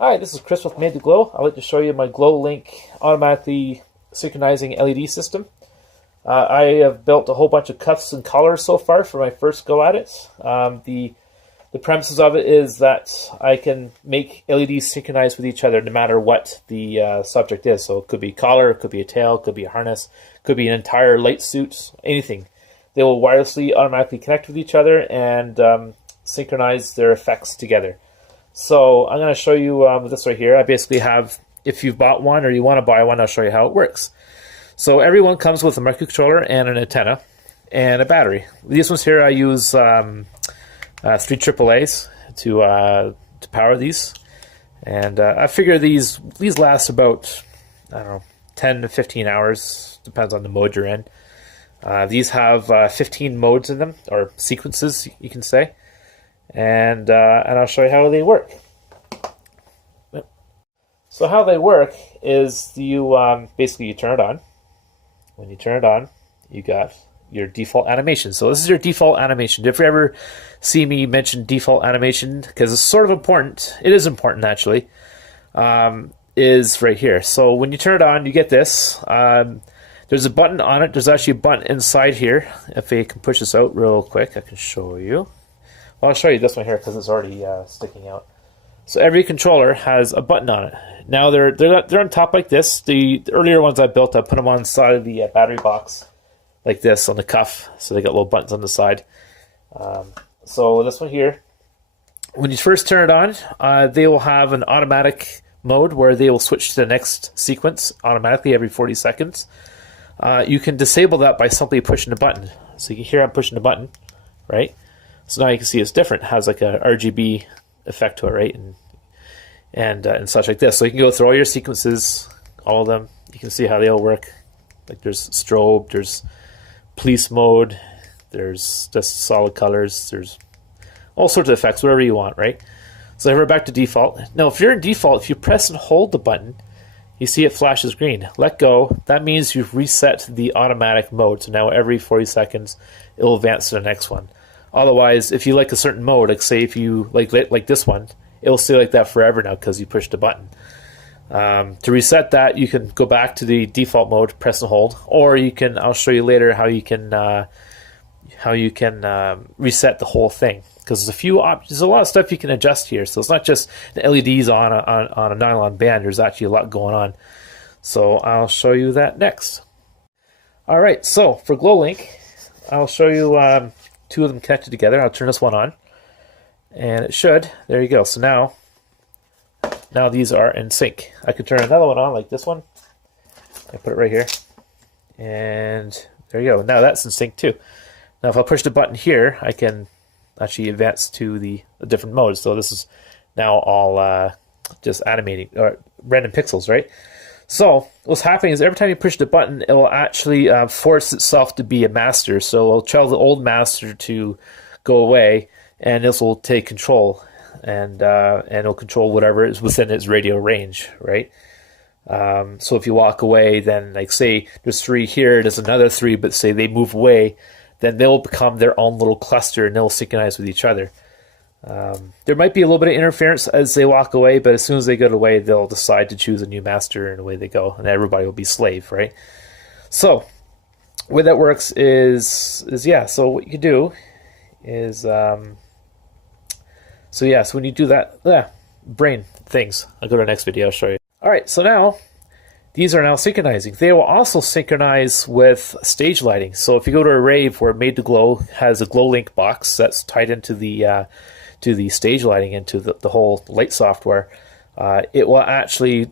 Hi, this is Chris with Made to Glow. I'd like to show you my GlowLink automatically synchronizing LED system. I have built a whole bunch of cuffs and collars so far for my first go at it. The premises of it is that I can make LEDs synchronize with each other no matter what the subject is. So it could be a collar, it could be a tail, it could be a harness, it could be an entire light suit, anything. They will wirelessly automatically connect with each other and synchronize their effects together. So I'm going to show you this right here. I basically have, if you've bought one or you want to buy one, I'll show you how it works. So everyone comes with a microcontroller and an antenna and a battery. These ones here I use 3 AAAs to power these. And I figure these last about, I don't know, 10 to 15 hours, depends on the mode you're in. These have 15 modes in them, or sequences you can say. And I'll show you how they work. So how they work is you basically you turn it on. When you turn it on, you got your default animation. So this is your default animation. If you ever see me mention default animation, because it's sort of important, it is important actually, is right here. So when you turn it on, you get this. There's a button on it. There's actually a button inside here. If I can push this out real quick, I can show you. Well, I'll show you this one here because it's already sticking out. So every controller has a button on it. Now they're on top like this. The earlier ones I built, I put them on the side of the battery box like this on the cuff. So they got little buttons on the side. So this one here, when you first turn it on, they will have an automatic mode where they will switch to the next sequence automatically every 40 seconds. You can disable that by simply pushing the button. So you can hear I'm pushing the button, right? So now you can see it's different. It has like a RGB effect to it, right? And such like this. So you can go through all your sequences, all of them. You can see how they all work. Like there's strobe, there's police mode, there's just solid colors, there's all sorts of effects, whatever you want, right? So we're back to default. Now if you're in default, if you press and hold the button, you see it flashes green. Let go. That means you've reset the automatic mode. So now every 40 seconds, it will advance to the next one. Otherwise, if you like a certain mode, like say if you like this one, it will stay like that forever now because you pushed a button. To reset that, you can go back to the default mode, press and hold, or you can. I'll show you later how you can reset the whole thing because there's a lot of stuff you can adjust here. So it's not just the LEDs on a nylon band. There's actually a lot going on. So I'll show you that next. All right. So for GlowLink, I'll show you. 2 of them connected together. I'll turn this one on, and it should. There you go. So now these are in sync. I could turn another one on, like this one. I put it right here, and there you go. Now that's in sync too. Now if I push the button here, I can actually advance to the different modes. So this is now all just animating or random pixels, right? So what's happening is every time you push the button, it will actually force itself to be a master. So it'll tell the old master to go away, and this will take control, and it'll control whatever is within its radio range, right? So if you walk away, then like say there's 3 here, there's another 3, but say they move away, then they'll become their own little cluster, and they'll synchronize with each other. There might be a little bit of interference as they walk away, but as soon as they get away, they'll decide to choose a new master, and away they go, and everybody will be slave, right? So, the way that works is yeah. So what you can do is, so when you do that, brain things. I'll go to the next video. I'll show you. All right. So now these are now synchronizing. They will also synchronize with stage lighting. So if you go to a rave where Made to Glow has a GlowLink box that's tied into the stage lighting, into the whole light software, it will actually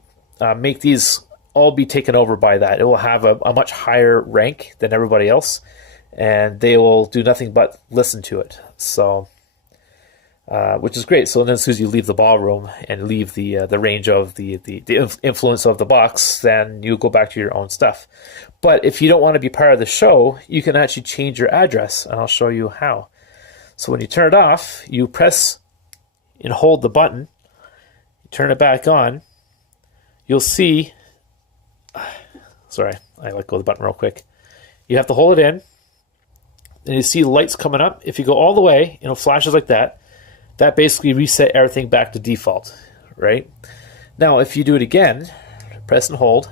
make these all be taken over by that. It will have a much higher rank than everybody else, and they will do nothing but listen to it. So, which is great. So then as soon as you leave the ballroom and leave the range of the influence of the box, then you go back to your own stuff. But if you don't want to be part of the show, you can actually change your address, and I'll show you how. So when you turn it off, you press and hold the button, you turn it back on, you'll see, sorry, I let go of the button real quick. You have to hold it in, and you see lights coming up. If you go all the way, flashes like that, that basically reset everything back to default, right? Now, if you do it again, press and hold.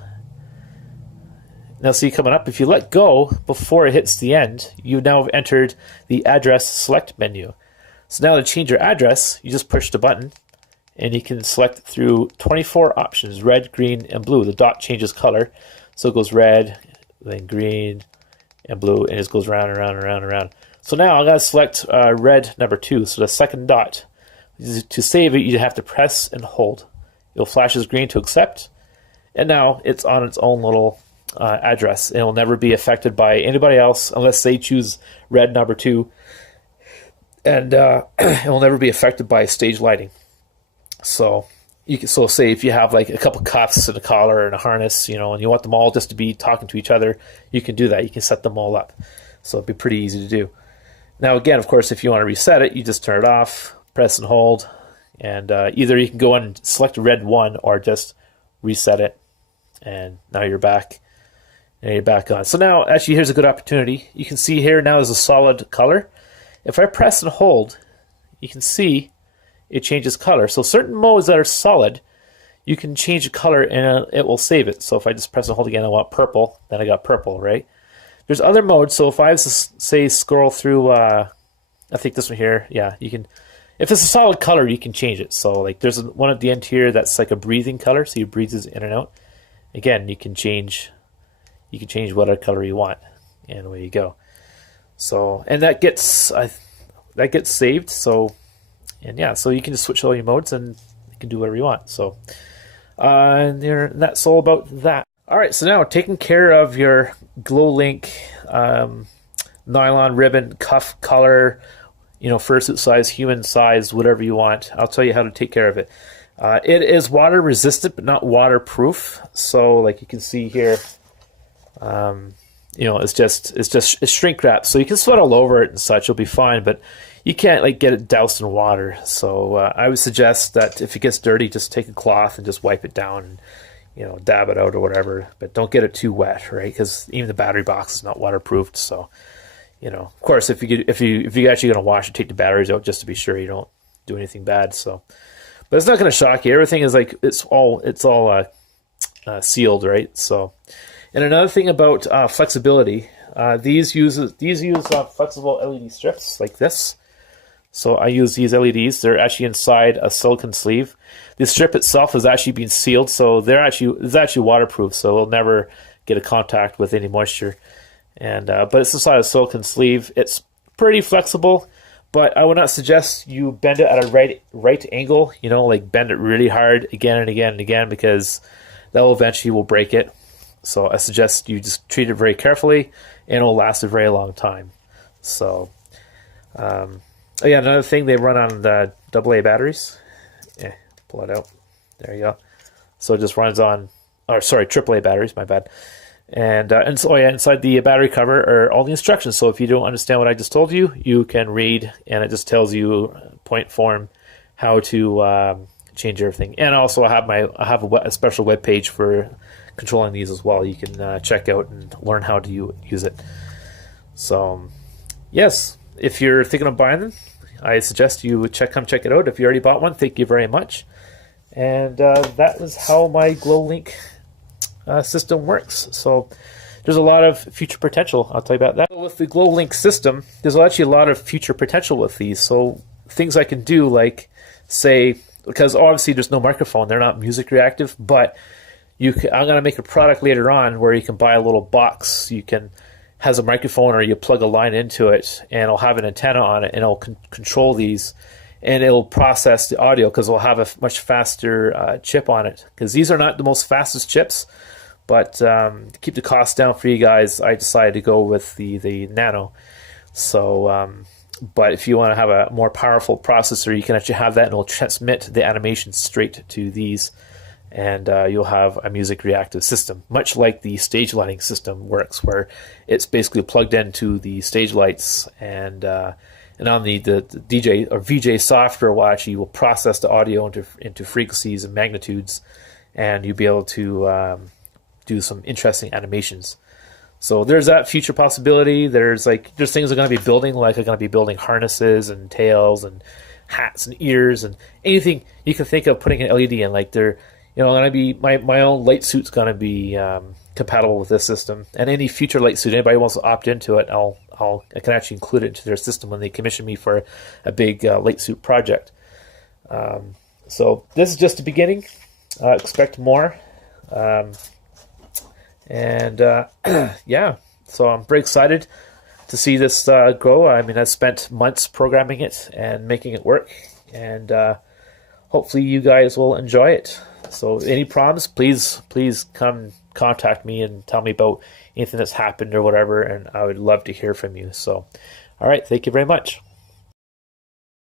Now see coming up, if you let go before it hits the end, you now have entered the address select menu. So now to change your address, you just push the button and you can select through 24 options, red, green, and blue. The dot changes color. So it goes red, then green, and blue, and it just goes round and round and round and round. So now I'm going to select red number 2, so the second dot. To save it, you have to press and hold. It'll flash as green to accept, and now it's on its own little address. It will never be affected by anybody else unless they choose red number 2, and it will never be affected by stage lighting. So you can say if you have like a couple cuffs and a collar and a harness, and you want them all just to be talking to each other, you can do that. You can set them all up. So it'd be pretty easy to do. Now again, of course, if you want to reset it, you just turn it off, press and hold, and either you can go and select red 1 or just reset it, and now you're back. And you're back on. So now, actually, here's a good opportunity. You can see here now is a solid color. If I press and hold, you can see it changes color. So certain modes that are solid, you can change the color and it will save it. So if I just press and hold again, I want purple, then I got purple, right? There's other modes. So if I was to say scroll through, I think this one here, yeah, you can. If it's a solid color, you can change it. So like there's one at the end here that's like a breathing color, so you breathes in and out. Again, you can change whatever color you want, and away you go. So and that gets saved. So and yeah, so you can just switch all your modes and you can do whatever you want. So and that's all about that. All right, so now taking care of your GlowLink nylon ribbon cuff color, fursuit size, human size, whatever you want. I'll tell you how to take care of it. It is water resistant, but not waterproof. So like you can see here, it's shrink wrap, so you can sweat all over it and such. You'll be fine, but you can't like get it doused in water. So I would suggest that if it gets dirty, just take a cloth and just wipe it down and dab it out or whatever. But don't get it too wet, right? Because even the battery box is not waterproofed. So of course, if you're actually going to wash it, take the batteries out just to be sure you don't do anything bad. So, but it's not going to shock you. Everything is like it's all sealed, right? So. And another thing about flexibility, these use flexible LED strips like this. So I use these LEDs. They're actually inside a silicone sleeve. The strip itself is actually being sealed, so it's actually waterproof, so it'll never get a contact with any moisture. And but it's inside a silicone sleeve. It's pretty flexible, but I would not suggest you bend it at a right angle. Like bend it really hard again and again and again, because that will eventually break it. So I suggest you just treat it very carefully, and it will last a very long time. So, yeah, another thing, they run on the AA batteries. Pull it out. There you go. So it just runs on, AAA batteries, my bad. And so, inside the battery cover are all the instructions. So if you don't understand what I just told you, you can read, and it just tells you point form how to change everything. And also I have a special web page for controlling these as well. You can check out and learn how to use it. So yes, if you're thinking of buying them, I suggest you come check it out. If you already bought one, thank you very much. And that is how my GlowLink system works. So there's a lot of future potential, I'll tell you about that. With the GlowLink system, there's actually a lot of future potential with these. So things I can do, like say, because obviously there's no microphone, they're not music reactive, but I'm going to make a product later on where you can buy a little box. Has a microphone, or you plug a line into it, and it'll have an antenna on it, and it'll control these, and it'll process the audio, because it'll have a much faster chip on it. Because these are not the most fastest chips, but to keep the cost down for you guys, I decided to go with the Nano. So, but if you want to have a more powerful processor, you can actually have that, and it'll transmit the animation straight to these. And you'll have a music reactive system, much like the stage lighting system works, where it's basically plugged into the stage lights, and on the DJ or VJ software will process the audio into frequencies and magnitudes, and you'll be able to do some interesting animations. So there's that future possibility. There's things I'm going to be building, like I'm going to be building harnesses and tails and hats and ears and anything you can think of putting an LED in. Like they're, gonna be my own light suit's gonna be compatible with this system, and any future light suit anybody wants to opt into it, I can actually include it into their system when they commission me for a big light suit project. So this is just the beginning. Expect more. Yeah, so I'm very excited to see this grow. I mean, I spent months programming it and making it work, and hopefully you guys will enjoy it. So any problems, please come contact me and tell me about anything that's happened or whatever, and I would love to hear from you. So, all right, thank you very much.